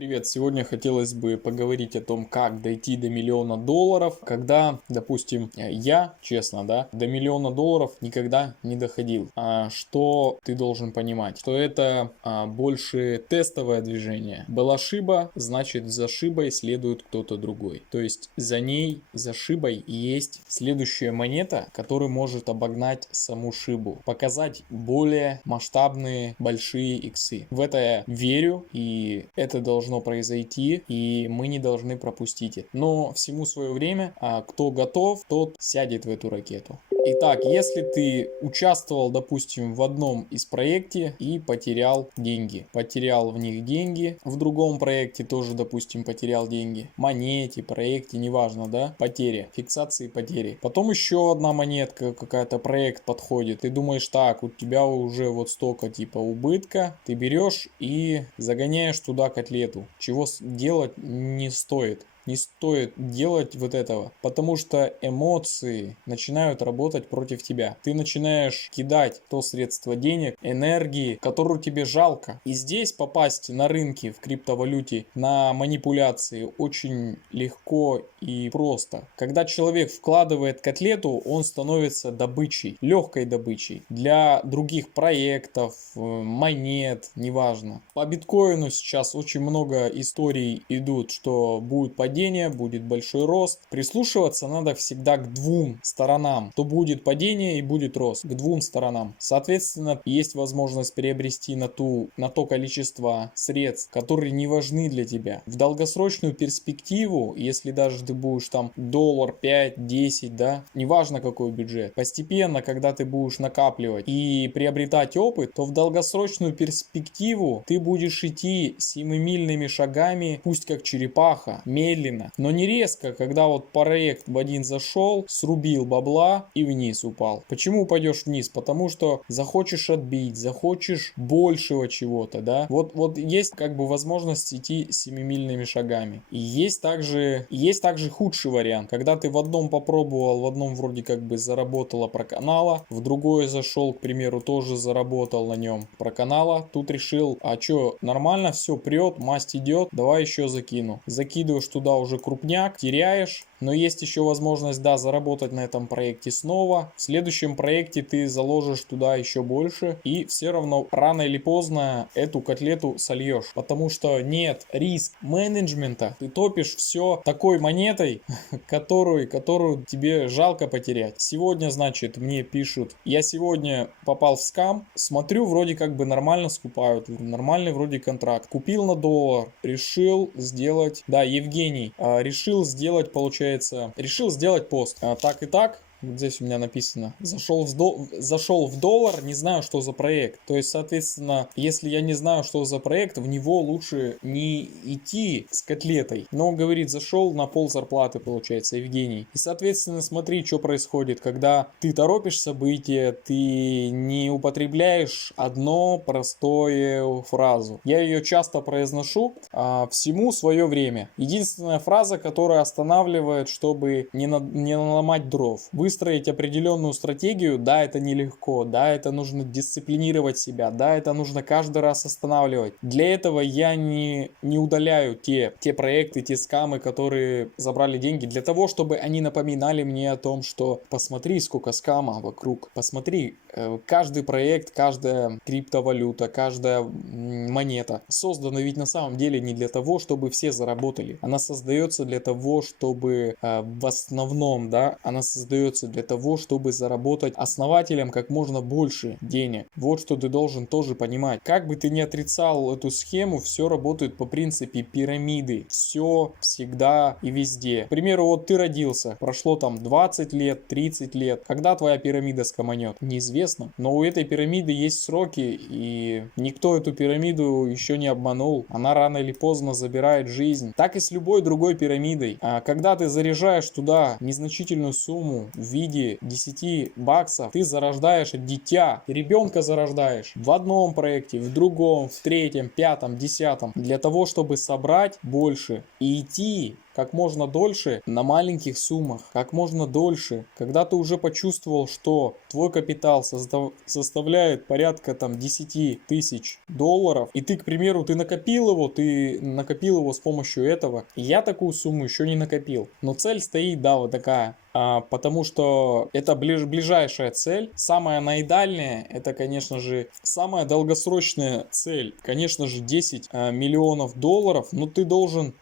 Привет! Сегодня хотелось бы поговорить о том, как дойти до миллиона долларов, когда, допустим, я, честно, до миллиона долларов никогда не доходил. Что ты должен понимать? Что это больше тестовое движение. Была шиба, значит за шибой следует кто-то другой. То есть за ней, за шибой есть следующая монета, которая может обогнать саму шибу. Показать более масштабные, большие иксы. В это я верю, и это должно произойти, и мы не должны пропустить это. Но всему свое время, кто готов, тот сядет в эту ракету. Итак, если ты участвовал, допустим, в одном из проектов и потерял деньги, потерял в них деньги, в другом проекте тоже, допустим, потерял деньги, монете, проекте, неважно, да, потери, фиксации потери. Потом еще одна монетка, какая-то проект подходит, ты думаешь, так, у тебя уже вот столько типа убытка, ты берешь и загоняешь туда котлету, чего делать не стоит. Не стоит делать вот этого, потому что эмоции начинают работать против тебя. Ты начинаешь кидать то средство денег, энергии, которую тебе жалко. И здесь попасть на рынке в криптовалюте на манипуляции очень легко и просто. Когда человек вкладывает котлету, он становится добычей, легкой добычей для других проектов, монет, неважно. По биткоину сейчас очень много историй идут, что будет падение, будет большой рост. Прислушиваться надо всегда к двум сторонам. То будет падение и будет рост. К двум сторонам. Соответственно, есть возможность приобрести на то количество средств, которые не важны для тебя. В долгосрочную перспективу, если даже ты будешь там доллар, 5, 10, да, неважно какой бюджет, постепенно, когда ты будешь накапливать и приобретать опыт, то в долгосрочную перспективу ты будешь идти семимильными шагами, пусть как черепаха, медленно, но не резко, когда вот проект в один зашел, срубил бабла и вниз упал. Почему упадешь вниз? Потому что захочешь отбить, захочешь большего чего-то, да. Вот есть как бы возможность идти семимильными шагами. И есть также худший вариант, когда ты в одном попробовал, в одном вроде как бы заработала проканала, в другое зашел, к примеру, тоже заработал на нем проканала, тут решил, а что, нормально, все прет, масть идет, давай еще закину. Закидываешь туда уже крупняк, теряешь. Но есть еще возможность, да, заработать на этом проекте снова. В следующем проекте ты заложишь туда еще больше. И все равно рано или поздно эту котлету сольешь. Потому что нет риск менеджмента. Ты топишь все такой монетой, которую тебе жалко потерять. Сегодня, значит, мне пишут, я сегодня попал в скам. Смотрю, вроде как бы нормально скупают. Нормальный вроде контракт. Купил на доллар. Решил сделать, да, Евгений, решил сделать, получается, решил сделать пост. Так и так. Вот здесь у меня написано, зашел в доллар, не знаю, что за проект. То есть, соответственно, если я не знаю, что за проект, в него лучше не идти с котлетой. Но он говорит, зашел на пол зарплаты, получается, Евгений. И, соответственно, смотри, что происходит, когда ты торопишь события, ты не употребляешь одно простое фразу. Я ее часто произношу, всему свое время. Единственная фраза, которая останавливает, чтобы не наломать дров. Выстроить определенную стратегию, да, это нелегко, да, это нужно дисциплинировать себя, да, это нужно каждый раз останавливать. Для этого я не удаляю те проекты, те скамы, которые забрали деньги, для того, чтобы они напоминали мне о том, что посмотри, сколько скама вокруг, посмотри, каждый проект, каждая криптовалюта, каждая монета создана ведь на самом деле не для того, чтобы все заработали. Она создается для того, чтобы в основном, да, она создается для того, чтобы заработать основателям как можно больше денег. Вот что ты должен тоже понимать. Как бы ты ни отрицал эту схему, все работает по принципе пирамиды. Все всегда и везде. К примеру, вот ты родился, прошло там 20 лет, 30 лет. Когда твоя пирамида скоманет? Неизвестно. Но у этой пирамиды есть сроки, и никто эту пирамиду еще не обманул. Она рано или поздно забирает жизнь. Так и с любой другой пирамидой. А когда ты заряжаешь туда незначительную сумму в виде 10 баксов, ты зарождаешь дитя, ребенка зарождаешь в одном проекте, в другом, в третьем, пятом, десятом, для того, чтобы собрать больше и идти как можно дольше на маленьких суммах, как можно дольше. Когда ты уже почувствовал, что твой капитал составляет порядка там 10 тысяч долларов, и ты, к примеру, ты накопил его с помощью этого. Я такую сумму еще не накопил, но цель стоит, да, вот такая. Потому что это ближайшая цель. Самая наидальная, это, конечно же, самая долгосрочная цель. Конечно же, 10 миллионов долларов. Но ты должен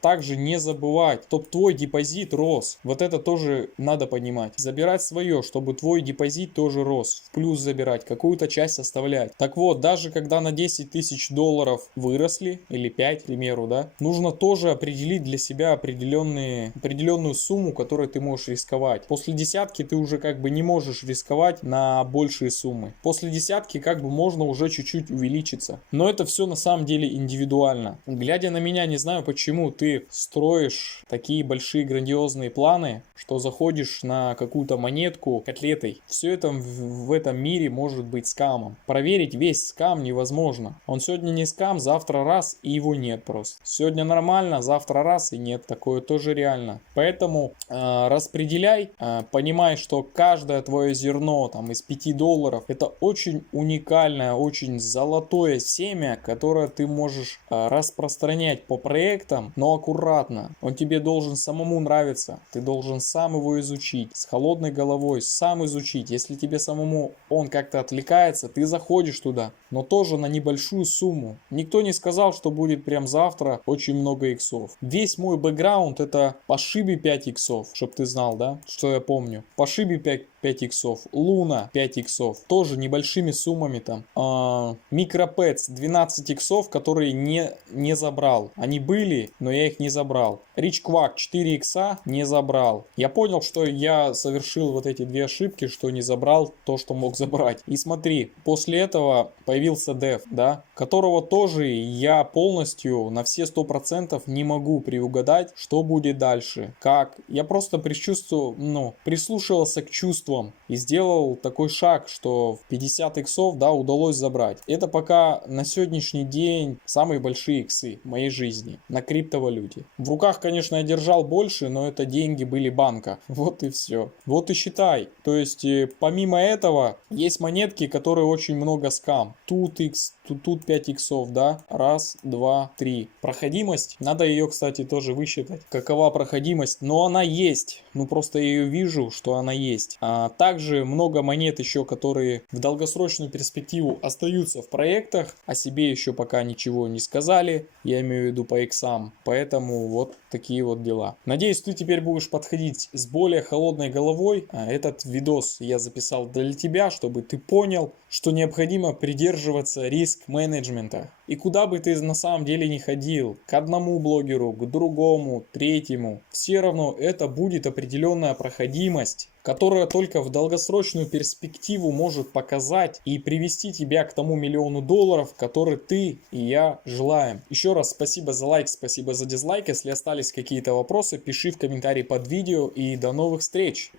также не забывать, чтобы твой депозит рос. Вот это тоже надо понимать. Забирать свое, чтобы твой депозит тоже рос. В плюс забирать, какую-то часть оставлять. Так вот, даже когда на 10 тысяч долларов выросли, или 5, к примеру, да, нужно тоже определить для себя определенную сумму, которой ты можешь рисковать. После десятки ты уже как бы не можешь рисковать на большие суммы. После десятки как бы можно уже чуть-чуть увеличиться. Но это все на самом деле индивидуально. Глядя на меня, не знаю, почему ты строишь такие большие грандиозные планы, что заходишь на какую-то монетку котлетой. Все это в этом мире может быть скамом. Проверить весь скам невозможно. Он сегодня не скам, завтра раз и его нет просто. Сегодня нормально, завтра раз и нет. Такое тоже реально. Поэтому распределяй, понимай, что каждое твое зерно там из 5 долларов это очень уникальное, очень золотое семя, которое ты можешь распространять по проектам, но аккуратно. Он тебе должен самому нравиться. Ты должен сам его изучить, с холодной головой, сам изучить. Если тебе самому он как-то отвлекается, ты заходишь туда, но тоже на небольшую сумму. Никто не сказал, что будет прям завтра очень много иксов. Весь мой бэкграунд это по Шибе 5 иксов, чтобы ты знал, да, что я помню. По Шибе 5 иксов, Луна 5 иксов, тоже небольшими суммами там. Микропэтс 12 иксов, которые не забрал. Они были, но я их не забрал. Рич Квак 4 икса не забрал. Я понял, что я совершил вот эти две ошибки, что не забрал то, что мог забрать. И смотри, после этого появился Дев, да, которого тоже я полностью на все 100% не могу предугадать, что будет дальше. Как? Я просто прислушивался к чувствам и сделал такой шаг, что в 50 иксов, да, удалось забрать. Это пока на сегодняшний день самые большие иксы в моей жизни на криптовалюте. В руках, конечно, я держал больше, но это деньги были банка. Вот и все. Вот и считай. То есть, помимо этого, есть монетки, которые очень много скам. Тут X, тут 5 иксов, да. Раз, два, три. Проходимость. Надо ее, кстати, тоже высчитать. Какова проходимость? Но она есть. Ну, просто я ее вижу, что она есть. А также много монет еще, которые в долгосрочную перспективу остаются в проектах. О себе еще пока ничего не сказали. Я имею в виду по иксам. Поэтому вот такие вот дела. Надеюсь, ты теперь будешь подходить с более холодной головой. Этот видос я записал для тебя, чтобы ты понял, что необходимо придерживаться риск-менеджмента. И куда бы ты на самом деле не ходил, к одному блогеру, к другому, третьему, все равно это будет определенная проходимость, которая только в долгосрочную перспективу может показать и привести тебя к тому миллиону долларов, который ты и я желаем. Еще раз спасибо за лайк, спасибо за дизлайк. Если остались какие-то вопросы, пиши в комментарии под видео и до новых встреч!